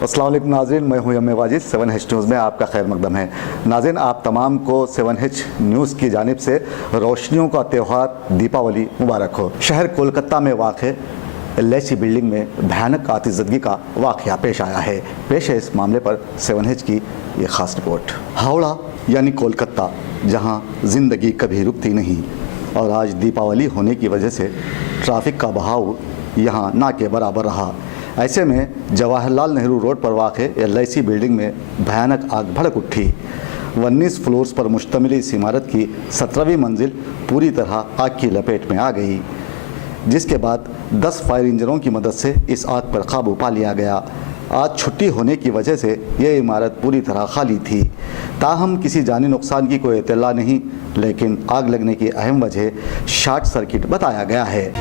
अस्सलाम वालेकुम नाज़रीन, मैं हूं यम वाजिद। 7H न्यूज़ में आपका खैर मकदम है। नाज़रीन, आप तमाम को 7H न्यूज़ की जानिब से रोशनियों का त्यौहार दीपावली मुबारक हो। शहर कोलकाता में वाक़ LIC बिल्डिंग में भयानक आतिशज़दगी का वाक़या पेश आया है। पेश है इस मामले पर 7H की ये ख़ास रिपोर्ट। हावड़ा यानी कोलकाता, जहां ज़िंदगी कभी रुकती नहीं और आज दीपावली होने की वजह से ट्रैफिक का बहाव यहाँ ना के बराबर रहा। ऐसे में जवाहरलाल नेहरू रोड पर वाक़ LIC बिल्डिंग में भयानक आग भड़क उठी। 19 फ्लोर्स पर मुश्तमिल इस इमारत की 17वीं मंजिल पूरी तरह आग की लपेट में आ गई, जिसके बाद 10 फायर इंजनों की मदद से इस आग पर काबू पा लिया गया। आज छुट्टी होने की वजह से यह इमारत पूरी तरह खाली थी। ताहम किसी जानी नुकसान की कोई इत्तला नहीं, लेकिन आग लगने की अहम वजह शॉर्ट सर्किट बताया गया है।